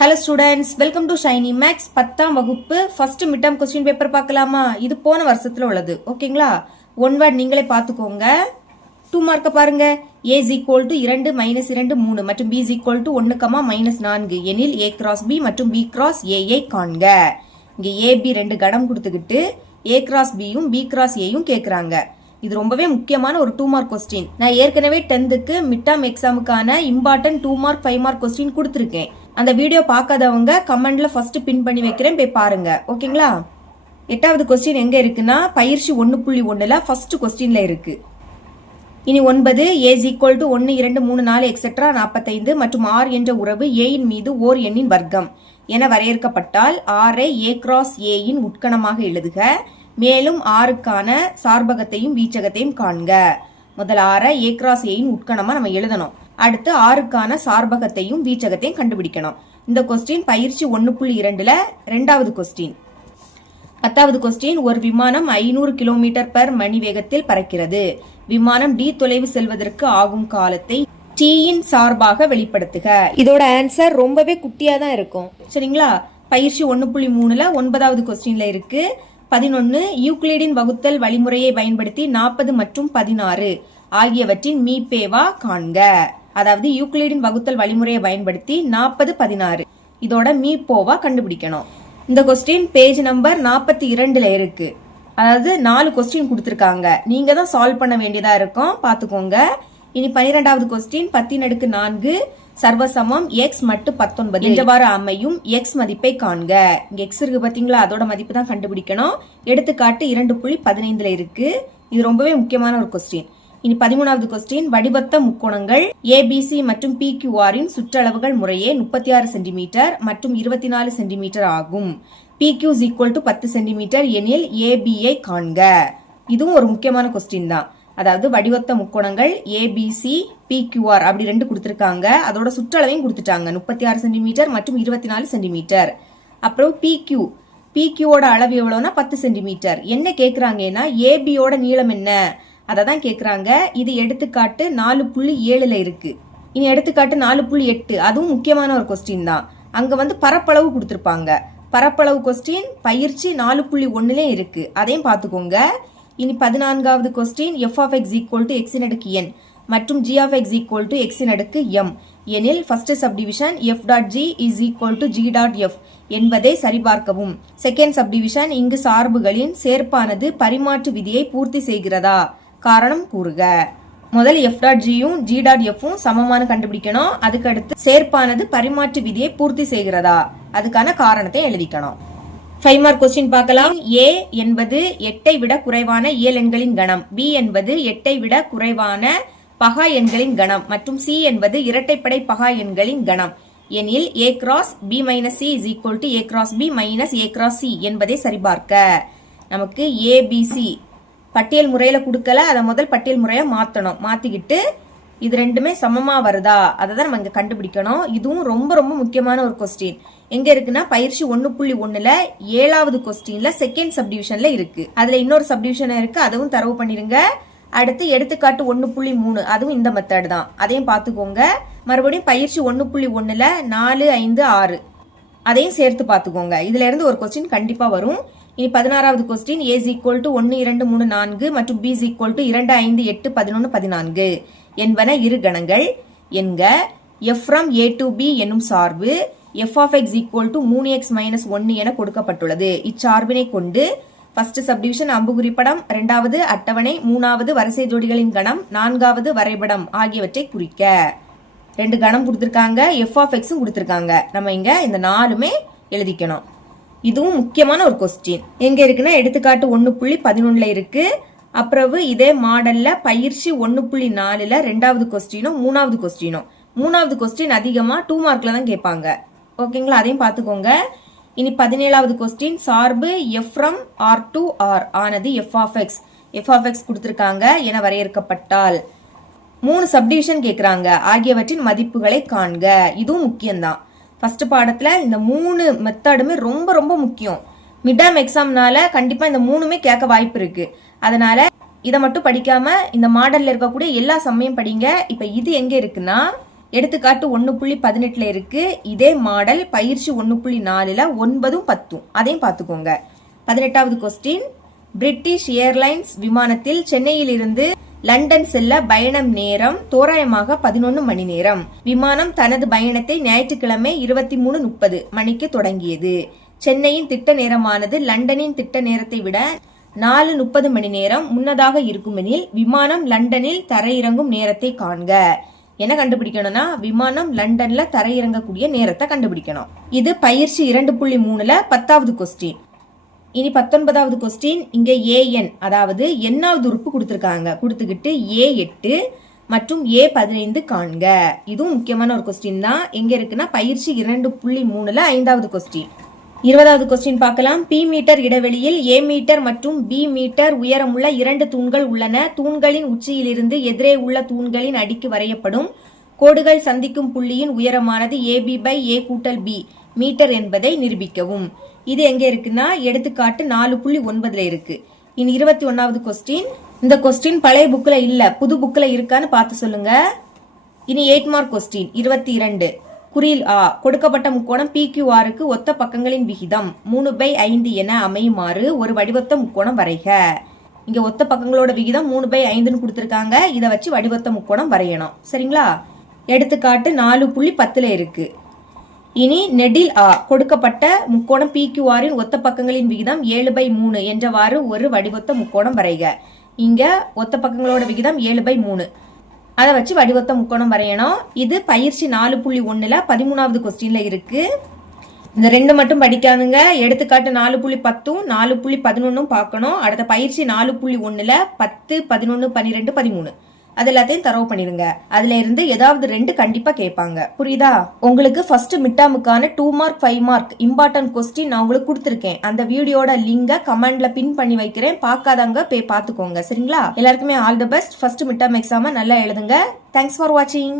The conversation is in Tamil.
Hello students, welcome to Shiny Max 10ஆம் வகுப்பு first mid term question paper பார்க்கலாமா? இது போன வருஷத்துல உள்ளது. ஓகேங்களா? ஒன் வேர்ட் நீங்களே பார்த்துக்கோங்க. 2 மார்க்க பாருங்க. a is equal to 2 minus 2 3 மற்றும் b is equal to 1, -4 எனில் a cross b மற்றும் b cross a ஐ காண்க. இங்க a b ரெண்டு கணம் கொடுத்துக்கிட்டு a cross b யும் b cross a யும் கேக்குறாங்க. இது ரொம்பவே முக்கியமான ஒரு 2 மார்க் கொஸ்டின். நான் ஏற்கனவே 10க்கு மிட் டர்ம் எக்ஸாமுக்கான இம்பார்ட்டன்ட் 2 மார்க் 5 மார்க் கொஸ்டின் கொடுத்துருக்கேன். அந்த வீடியோ பார்க்காதவங்க கமெண்ட்ல ஃபர்ஸ்ட் பின் பண்ணி வைக்கிறேன், போய் பாருங்க. ஓகேங்களா? 8வது கொஸ்டின் எங்க இருக்குன்னா பயிற்சி 1.1ல ஃபர்ஸ்ட் கொஸ்டின்ல இருக்கு. இனி 9 a is equal to 1 2 3 4 etcetera 45 மற்றும் r என்ற உறவு a இன் மீது ஓர் எண்ணின் வர்க்கம் என வரையறுக்கப்பட்டால் r I a cross a இன் உட்கணமாக எழுதுக. மேலும் r-க்கான சார்பகத்தையும் வீச்சகத்தையும் காண்க. முதல் r I a cross a இன் உட்கணமா நம்ம எழுதணும். அடுத்து r-க்கான சார்பகத்தையும் வீச்சகத்தையும் கண்டுபிடிக்கணும். இந்த கொஸ்டின் பயிற்சி 1.2ல இரண்டாவது கொஸ்டின். 10வது கொஸ்டின், ஒரு விமானம் 500 கிலோமீட்டர் பெர் மணி வேகத்தில் பறக்கிறது. விமானம் d தொலைவு செல்வதற்கு ஆகும் காலத்தை t இன் சார்பாக வெளிப்படுத்துக. இதோட ஆன்சர் ரொம்பவே குட்டியா தான் இருக்கும். சரிங்களா? பயிற்சி 1.3ல 9வது கொஸ்டின்ல இருக்கு. 11 யூக்ளிடின் வகுத்தல் வழிமுறையை பயன்படுத்தி 40 மற்றும் 16 ஆகியவற்றின் மீப்பேவா காண்க. அதாவது யூக்ளிடின் வகுத்தல் வழிமுறையை பயன்படுத்தி 40 16 இதோட மீப்போவா கண்டுபிடிக்கணும். இந்த கொஸ்டின் பேஜ் நம்பர் 42ல இருக்கு. அதாவது 4 கொஸ்டின் கொடுத்திருக்காங்க. நீங்க தான் சால்வ் பண்ண வேண்டியதா இருக்கும், பாத்துக்கோங்க. இனி 12வது கொஸ்டின் 10⁴ சர்வசமம் x மட்டு 19 என்றவாறு அமையும் x மதிப்பை காண்க. இங்க x இருக்கு பாத்தீங்களா, அதோட மதிப்பு தான் கண்டுபிடிக்கணும். எடுத்துக்காட்டு 2.15ல இருக்கு. இது ரொம்பவே முக்கியமான ஒரு கொஸ்டின். இனி 13வது கொஸ்டின், வடிவத்த முக்கோணங்கள் ABC மற்றும் PQR இன் சுற்றளவுகள் முறையே 36 சென்டிமீட்டர் மற்றும் 24 சென்டிமீட்டர் ஆகும். PQ is equal to 10 centimetre எனில் AB ஐ காண்க. இதுவும் ஒரு முக்கியமான கொஸ்டின் தான். அதாவது வடிவத்த முக்கோணங்கள் ABC PQR அப்படி ரெண்டு கொடுத்திருக்காங்க. அதோட சுற்றளவையும் கொடுத்துட்டாங்க, 36 சென்டிமீட்டர் மற்றும் 24 சென்டிமீட்டர். அப்புறம் PQோட அளவு எவ்வளவுனா 10 சென்டிமீட்டர். என்ன கேக்குறாங்கன்னா ABயோட நீளம் என்ன அதை தான் கேக்குறாங்க. இது எடுத்துக்காட்டு 4.7ல இருக்கு. இனி எடுத்துக்காட்டு 4.8, அதுவும் முக்கியமான ஒரு கொஸ்டின் தான். அங்க வந்து பரப்பளவு கொடுத்திருப்பாங்க. பரப்பளவு கொஸ்டின் பயிற்சி 4.1ல இருக்கு, அதையும் பார்த்துக்கோங்க. இனி 14வது question, f of x equal to x இன் அடுக்கு n மற்றும் g of x equal to x இன் அடுக்கு m எனில் first subdivision f dot g is equal to g dot f என்பதை சரிபார்க்கவும். செகண்ட் சப்டிவிஷன், இங்கு சார்புகளின் சேர்ப்பானது பரிமாற்று விதியை பூர்த்தி செய்கிறதா? காரணம் கூறுக. முதல் f dot g யும் g dot f ம் சமமான கண்டுபிடிக்கணும். அதுக்கு அடுத்து சேர்ப்பானது பரிமாற்று விதியை பூர்த்தி செய்கிறதா, அதுக்கான காரணத்தை எழுதிக்கணும். 5 மார்க் கொஸ்டின் பார்க்கலாம். A என்பது 8ஐ விட குறைவான இயல் எண்களின் கணம், B என்பது 8ஐ விட குறைவான பகா எண்களின் கணம் மற்றும் C என்பது இரட்டைப்படை பகா எண்களின் கணம் எனில் A cross B minus C is equal to A cross B minus A cross C என்பதை சரிபார்க்க. நமக்கு ABC பட்டியல் முறையில கொடுக்கல, அதை முதல் பட்டியல் முறையா மாத்தணும். மாத்திக்கிட்டு இது ரெண்டுமே சமமா வருதா அதை தான் நம்ம இங்க கண்டுபிடிக்கணும். இதுவும் ரொம்ப ரொம்ப முக்கியமான ஒரு கொஸ்டின். எங்க இருக்குன்னா பயிற்சி 1.1ல 7வது கொஸ்டின்ல செகண்ட் சப்டிவிஷன்ல இருக்கு. அதுல இன்னொரு சப்டிவிஷன் இருக்கு, அதுவும் தரவு பண்ணிருங்க. அடுத்து எடுத்துக்காட்டு 1.3, அதுவும் இந்த மெத்தட் தான், அதையும் பார்த்துக்கோங்க. மறுபடியும் பயிற்சி 1.1ல 4 5 6 அதையும் சேர்த்து பார்த்துக்கோங்க. இதுல இருந்து ஒரு கொஸ்டின் கண்டிப்பா வரும். இனி 16வது question, a is equal to 1 2 3 4 மற்றும் b is equal to 2 5 8 11 14 என்பன இரு கணங்கள் என்க. f from a to b என்னும் சார்பு f of x equal to 3x minus 1 என கொடுக்கப்பட்டுள்ளது. இச்சார்பினை கொண்டு ஃபர்ஸ்ட் சப்டிவிஷன் அம்புகுறி படம், இரண்டாவது அட்டவணை, மூணாவது வரிசை ஜோடிகளின் கணம், 4வது வரைபடம் ஆகியவற்றை குறிக்க. 2 கணம் கொடுத்திருக்காங்க, f of x கொடுத்திருக்காங்க. நம்ம இங்க இந்த 4மே எழுதிக்கணும். இதுவும் முக்கியமான ஒரு கொஸ்டின். எங்க இருக்குன்னா எடுத்துக்காட்டு 1.11ல இருக்கு. அப்புறம் இதே மாடல்ல பயிற்சி 1.4ல 2வது கொஸ்டினும் 3வது கொஸ்டினும். 3வது கொஸ்டின் அதிகமா 2 மார்க்ல தான் கேட்பாங்க. ஓகேங்களா? அதையும் பார்த்துக்கோங்க. இனி 17வது கொஸ்டின், சார்பு f from r to r ஆனது f of x கொடுத்திருக்காங்க என வரையறுக்கப்பட்டால் 3 சப்டிவிஷன் கேக்குறாங்க, ஆகியவற்றின் மதிப்புகளை காண்க. இதுவும் முக்கியம்தான். ஃபர்ஸ்ட் பாடத்துல இந்த 3 மெத்தடுமே ரொம்ப ரொம்ப முக்கியம். மிட் டர்ம் எக்ஸாம்னால கண்டிப்பா இந்த 3மே கேட்க வாய்ப்பு இருக்கு. அதனால இதை மட்டும் படிக்காம இந்த மாடல்ல இருக்கக்கூடிய எல்லா சம்மையும் படிங்க. இப்ப இது எங்க இருக்குன்னா எடுத்துக்காட்டு 1.18 இருக்கு. இதே மாடல் பயிற்சி 1.4ல 9ம் 10ம் அதையும் பார்த்துக்கோங்க. 18வது கொஸ்டின், பிரிட்டிஷ் ஏர்லைன்ஸ் விமானத்தில் சென்னையில் இருந்து லண்டன் செல்ல பயணம் நேரம் தோராயமாக 11 மணி நேரம். விமானம் தனது பயணத்தை ஞாயிற்றுக்கிழமை 23:30 மணிக்கு தொடங்கியது. சென்னையின் திட்ட நேரமானது லண்டனின் திட்ட நேரத்தை விட 4:30 மணி நேரம் முன்னதாக இருக்குமெனில் விமானம் லண்டனில் தரையிறங்கும் நேரத்தை காண்க. என்ன கண்டுபிடிக்கணும்னா விமானம் லண்டன்ல தரையிறங்கக்கூடிய நேரத்தை கண்டுபிடிக்கணும். இது பயிற்சி 2.3ல 10வது கொஸ்டின். இனி 19வது கொஸ்டின், இங்க ஏஎன் அதாவது எண்ணாவது உறுப்பு கொடுத்திருக்காங்க. கொடுத்துக்கிட்டு A8 மற்றும் A15 காண்க. இதுவும் முக்கியமான ஒரு கொஸ்டின் தான். எங்க இருக்குன்னா பயிற்சி 2.3ல 5வது கொஸ்டின். 20வது கொஸ்டின் பார்க்கலாம். பி மீட்டர் இடைவெளியில் ஏ மீட்டர் மற்றும் பி மீட்டர் உயரமுள்ள 2 தூண்கள் உள்ளன. தூண்களின் உச்சியிலிருந்து எதிரே உள்ள தூண்களின் அடிக்கு வரையப்படும் கோடுகள் சந்திக்கும் புள்ளியின் உயரமானது AB/A+B மீட்டர் என்பதை நிரூபிக்கவும். இது எங்க இருக்குன்னா எடுத்துக்காட்டு 4.9ல இருக்கு. இனி 21வது கொஸ்டின். இந்த கொஸ்டின் பழைய புக்ல இல்ல, புது புக்ல இருக்கான்னு பார்த்து சொல்லுங்க. இனி 8 மார்க் கொஸ்டின் 22. குறியில் ஆ, கொடுக்கப்பட்ட முக்கோணம் PQRக்கு ஒத்த பக்கங்களின் விகிதம் 3/5 என அமையுமாறு ஒரு வடிவொத்த முக்கோணம் வரைக. இங்க ஒத்த பக்கங்களோட விகிதம் 3/5ன்னு கொடுத்திருக்காங்க. இதை வச்சு வடிவொத்த முக்கோணம் வரையணும். சரிங்களா? எடுத்துக்காட்டு 4.10ல இருக்கு. இனி நெடில் ஆ, கொடுக்கப்பட்ட முக்கோணம் PQRின் ஒத்த பக்கங்களின் விகிதம் 7/3 என்றவாறு ஒரு வடிவொத்த முக்கோணம் வரைக. இங்க ஒத்த பக்கங்களோட விகிதம் 7/3. அதை வச்சு வடிவொத்த முக்கோணம் வரையணும். இது பயிற்சி 4.1ல 13வது கொஸ்டின்ல இருக்கு. இந்த 2 மட்டும் படிக்காதுங்க. எடுத்துக்காட்டு 4.10ம் 4.11ம் பார்க்கணும். அடுத்த பயிற்சி 4.1ல 10, 11, 12, 13 அது எல்லாத்தையும் தரவு பண்ணிருங்க. அதுல இருந்து ஏதாவது 2 கண்டிப்பா கேட்பாங்க. புரியுதா? உங்களுக்கு ஃபர்ஸ்ட் மிட்டாமுக்கான 2 மார்க் 5 மார்க் இம்பார்ட்டன்ட் கொஸ்டின் நான் உங்களுக்கு கொடுத்துருக்கேன். அந்த வீடியோட லிங்கை கமெண்ட்ல பின் பண்ணி வைக்கிறேன். பார்க்காதவங்க போய் பார்த்துக்கோங்க. சரிங்களா? எல்லாருக்குமே ஆல் தி பெஸ்ட். ஃபர்ஸ்ட் மிட்டாம் எக்ஸாமை நல்லா எழுதுங்க. தேங்க்ஸ் ஃபார் வாட்சிங்.